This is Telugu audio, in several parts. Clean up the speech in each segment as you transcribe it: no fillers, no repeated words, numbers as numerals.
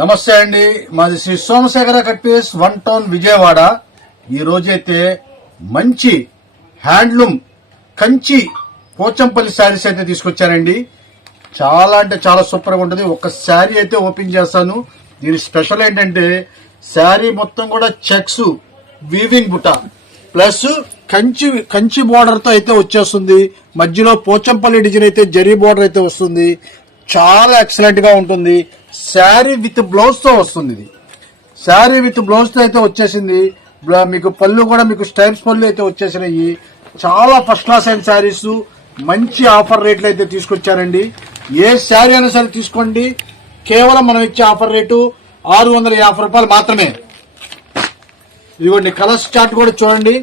నమస్తే అండి. మాది శ్రీ సోమశేఖర కట్పీస్ 1 టౌన్ విజయవాడ. ఈ రోజైతే మంచి హ్యాండ్లూమ్ కంచి పోచంపల్లి శారీస్ అయితే తీసుకొచ్చానండి. చాలా అంటే చాలా సూపర్ గా ఉంటుంది. ఒక శారీ అయితే ఓపెన్ చేస్తాను. దీని స్పెషల్ ఏంటంటే శారీ మొత్తం కూడా చెక్స్ వీవింగ్ బుట్ట ప్లస్ కంచి బోర్డర్ తో అయితే వచ్చేస్తుంది. మధ్యలో పోచంపల్లి డిజైన్ అయితే జరీ బోర్డర్ అయితే వస్తుంది. చాలా ఎక్సలెంట్ గా ఉంటుంది. శారీ విత్ బ్లౌజ్ తో వస్తుంది. ఇది శారీ విత్ బ్లౌజ్ తో అయితే వచ్చేసింది. మీకు పళ్ళు కూడా మీకు స్టైప్స్ పళ్ళు అయితే వచ్చేసినాయి. చాలా ఫస్ట్ క్లాస్ అయిన శారీస్ మంచి ఆఫర్ రేట్లు అయితే తీసుకొచ్చారండి. ఏ శారీ అయినా సరే తీసుకోండి. కేవలం మనం ఇచ్చే ఆఫర్ రేటు 650 రూపాయలు మాత్రమే. ఇదిగోండి కలర్స్ చార్ట్ కూడా చూడండి.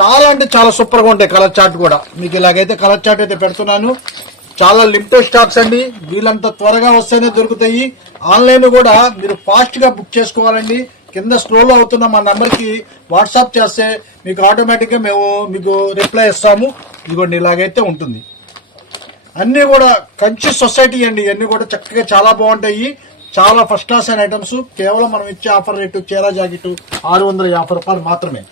చాలా అంటే చాలా సూపర్ గా ఉంటాయి కలర్ చార్ట్ కూడా. మీకు ఇలాగైతే కలర్ చార్ట్ అయితే పెడుతున్నాను. చాలా లిమిటెడ్ స్టాక్స్ అండి. వీళ్ళంత త్వరగా వస్తేనే దొరుకుతాయి. ఆన్లైన్ కూడా మీరు ఫాస్ట్ గా బుక్ చేసుకోవాలండి. కింద స్క్రోల్ అవుతున్న మా నంబర్ కి వాట్సాప్ చేస్తే మీకు ఆటోమేటిక్ గా మేము మీకు రిప్లై ఇస్తాము. ఇదిగోండి ఇలాగైతే ఉంటుంది. అన్ని కూడా కంచి సొసైటీ అండి. ఇవన్నీ కూడా చక్కగా చాలా బాగుంటాయి. చాలా ఫస్ట్ క్లాస్ అయిన ఐటమ్స్. కేవలం మనం ఇచ్చే ఆఫర్ రేటు చీరా జాకెట్ 650 రూపాయలు మాత్రమే.